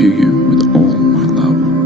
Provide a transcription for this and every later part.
to you with all my love.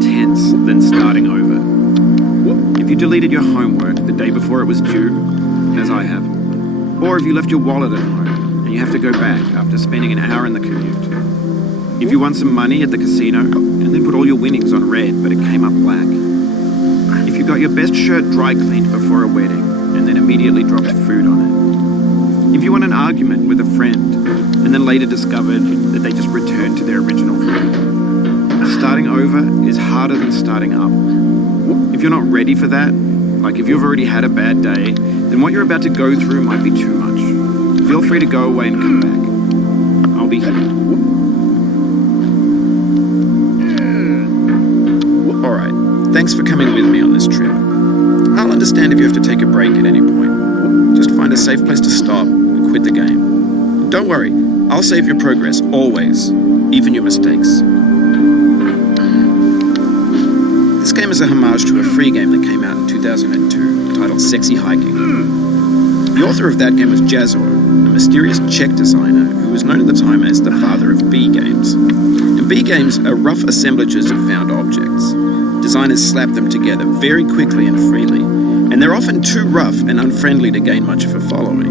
intense than starting over. If you deleted your homework the day before it was due, as I have, or if you left your wallet at home and you have to go back after spending an hour in the commute. If you won some money at the casino and then put all your winnings on red but it came up black. If you got your best shirt dry cleaned before a wedding and then immediately dropped food on it. If you won an argument with a friend and then later discovered that they just returned to their original food. Starting over is harder than starting up. If you're not ready for that, like if you've already had a bad day, then what you're about to go through might be too much. Feel free to go away and come back. I'll be here. Alright, thanks for coming with me on this trip. I'll understand if you have to take a break at any point. Just find a safe place to stop and quit the game. Don't worry, I'll save your progress, always, even your mistakes. This game is a homage to a free game that came out in 2002, titled Sexy Hiking. The author of that game was Jazor, a mysterious Czech designer who was known at the time as the father of B games. And B games are rough assemblages of found objects. Designers slap them together very quickly and freely, and they're often too rough and unfriendly to gain much of a following.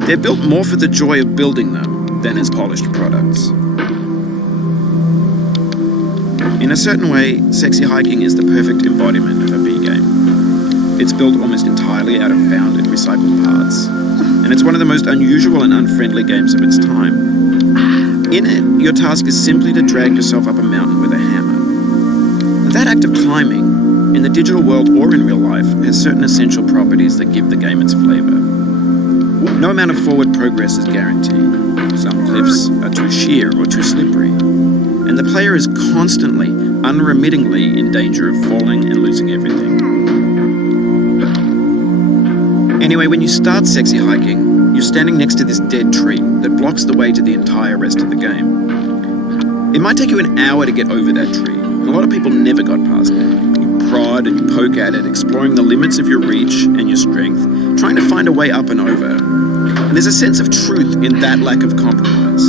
They're built more for the joy of building them than as polished products. In a certain way, Sexy Hiking is the perfect embodiment of a B game. It's built almost entirely out of found and recycled parts, and it's one of the most unusual and unfriendly games of its time. In it, your task is simply to drag yourself up a mountain with a hammer. That act of climbing, in the digital world or in real life, has certain essential properties that give the game its flavor. No amount of forward progress is guaranteed. Some cliffs are too sheer or too slippery, and the player is constantly, unremittingly in danger of falling and losing everything. Anyway, when you start Sexy Hiking, you're standing next to this dead tree that blocks the way to the entire rest of the game. It might take you an hour to get over that tree. A lot of people never got past it. You prod and you poke at it, exploring the limits of your reach and your strength, trying to find a way up and over. And there's a sense of truth in that lack of compromise.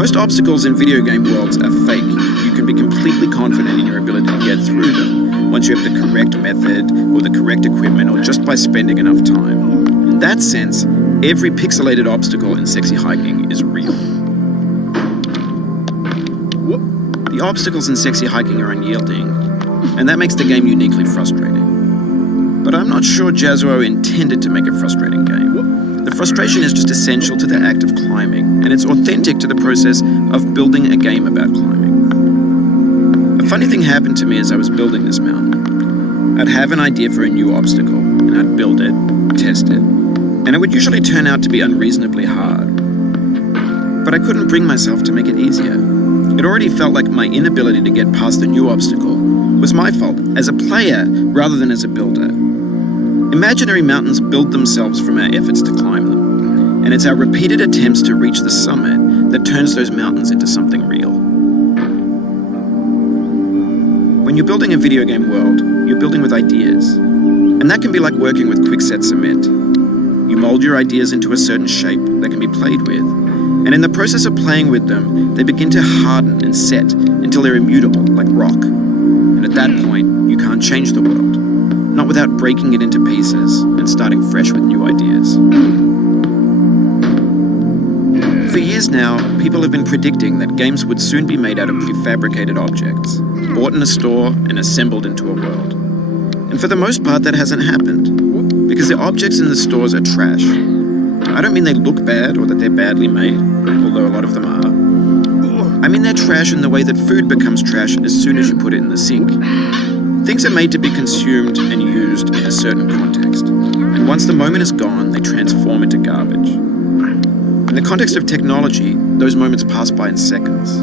Most obstacles in video game worlds are fake. You can be completely confident in your ability to get through them once you have the correct method or the correct equipment or just by spending enough time. In that sense, every pixelated obstacle in Sexy Hiking is real. The obstacles in Sexy Hiking are unyielding, and that makes the game uniquely frustrating. But I'm not sure Jazzuo intended to make a frustrating game. The frustration is just essential to the act of climbing, and it's authentic to the process of building a game about climbing. A funny thing happened to me as I was building this mountain. I'd have an idea for a new obstacle, and I'd build it, test it, and it would usually turn out to be unreasonably hard. But I couldn't bring myself to make it easier. It already felt like my inability to get past the new obstacle was my fault as a player rather than as a builder. Imaginary mountains build themselves from our efforts to climb them, and it's our repeated attempts to reach the summit that turns those mountains into something real. When you're building a video game world, you're building with ideas, and that can be like working with quickset cement. You mold your ideas into a certain shape that can be played with, and in the process of playing with them, they begin to harden and set until they're immutable, like rock. And at that point, you can't change the world, not without breaking it into pieces and starting fresh with new ideas. For years now, people have been predicting that games would soon be made out of prefabricated objects, bought in a store and assembled into a world. And for the most part, that hasn't happened, because the objects in the stores are trash. I don't mean they look bad or that they're badly made, although a lot of them are. I mean they're trash in the way that food becomes trash as soon as you put it in the sink. Things are made to be consumed and used in a certain context, and once the moment is gone, they transform into garbage. In the context of technology, those moments pass by in seconds.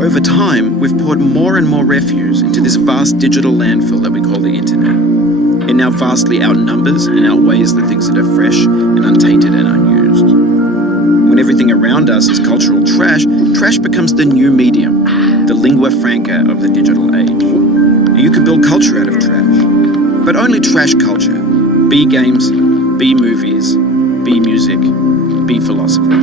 Over time, we've poured more and more refuse into this vast digital landfill that we call the internet. It now vastly outnumbers and outweighs the things that are fresh and untainted and unused. When everything around us is cultural trash, trash becomes the new medium, the lingua franca of the digital age. And you can build culture out of trash, but only trash culture. B games, B movies, B music, B philosophy.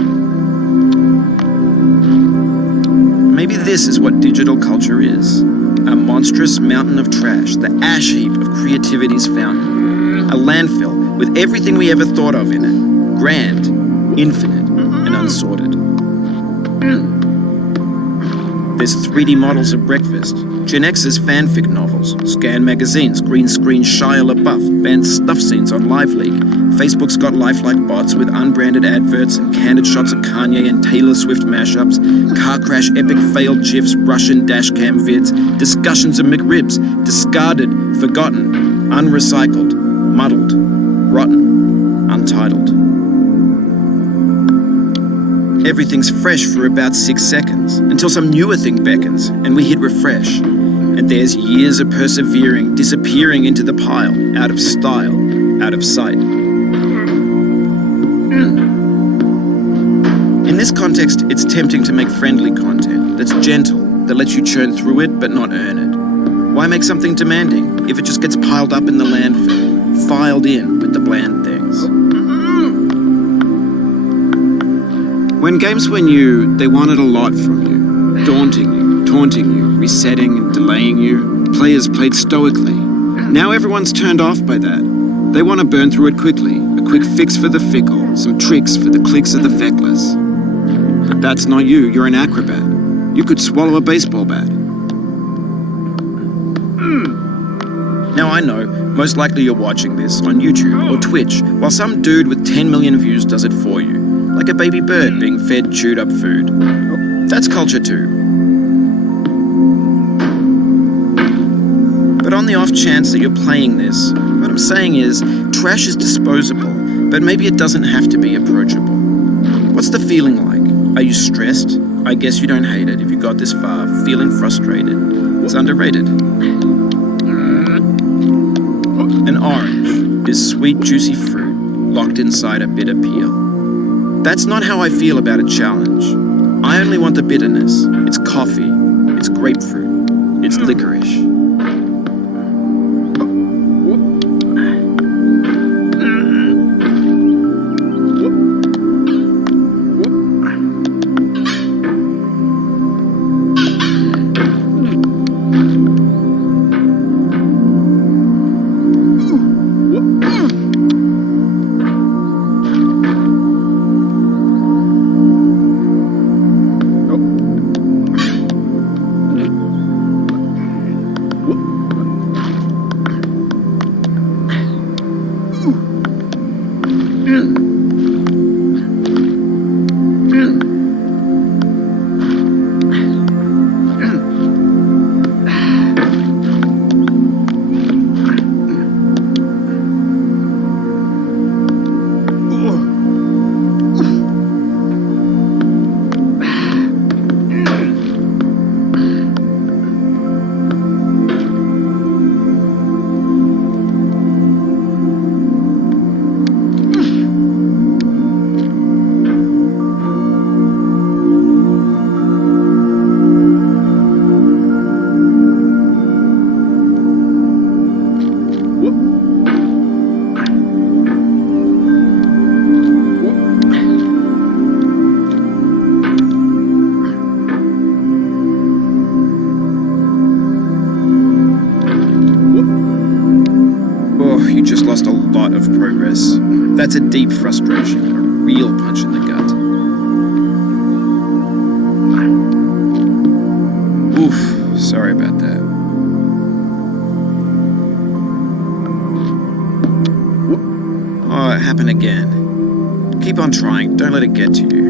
Maybe this is what digital culture is. A monstrous mountain of trash, the ash heap of creativity's fountain. A landfill with everything we ever thought of in it. Grand, infinite, and unsorted. There's 3D models of breakfast, Gen X's fanfic novels, scan magazines, green screen Shia LaBeouf, banned stuff scenes on Live League. Facebook's got lifelike bots with unbranded adverts and candid shots of Kanye and Taylor Swift mashups, car crash epic failed gifs, Russian dashcam vids, discussions of McRibs, discarded, forgotten, unrecycled, muddled, rotten, untitled. Everything's fresh for about 6 seconds, until some newer thing beckons, and we hit refresh. And there's years of persevering, disappearing into the pile, out of style, out of sight. In this context, it's tempting to make friendly content that's gentle, that lets you churn through it but not earn it. Why make something demanding if it just gets piled up in the landfill, filed in with the bland things? When games were new, they wanted a lot from you. Daunting you, taunting you, resetting and delaying you. Players played stoically. Now everyone's turned off by that. They want to burn through it quickly. A quick fix for the fickle, some tricks for the clicks of the feckless. But that's not you, you're an acrobat. You could swallow a baseball bat. Now I know, most likely you're watching this on YouTube or Twitch, while some dude with 10 million views does it for you. Like a baby bird being fed chewed up food. That's culture too. But on the off chance that you're playing this, what I'm saying is, trash is disposable, but maybe it doesn't have to be approachable. What's the feeling like? Are you stressed? I guess you don't hate it if you got this far, feeling frustrated. It's underrated. An orange is sweet, juicy fruit locked inside a bitter peel. That's not how I feel about a challenge. I only want the bitterness. It's coffee. It's grapefruit. It's licorice. That's a deep frustration, a real punch in the gut. Oof, sorry about that. Oh, it happened again. Keep on trying, don't let it get to you.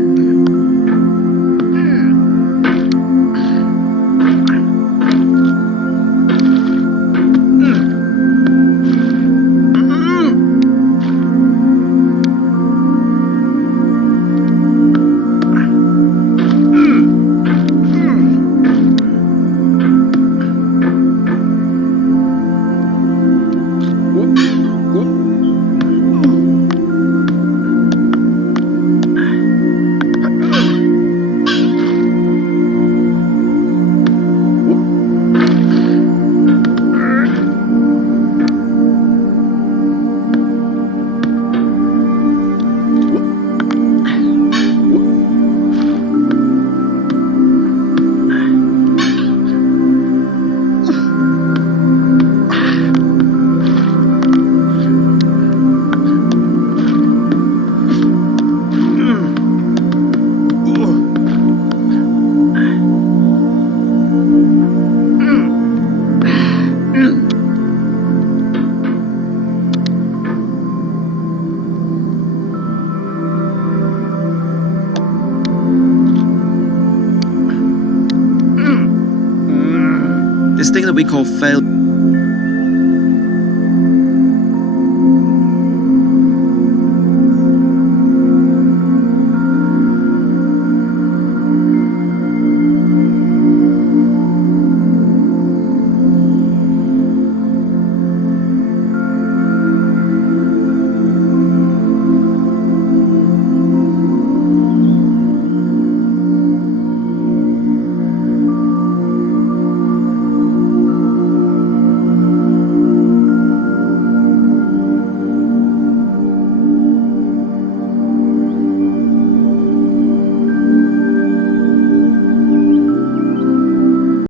This thing that we call failure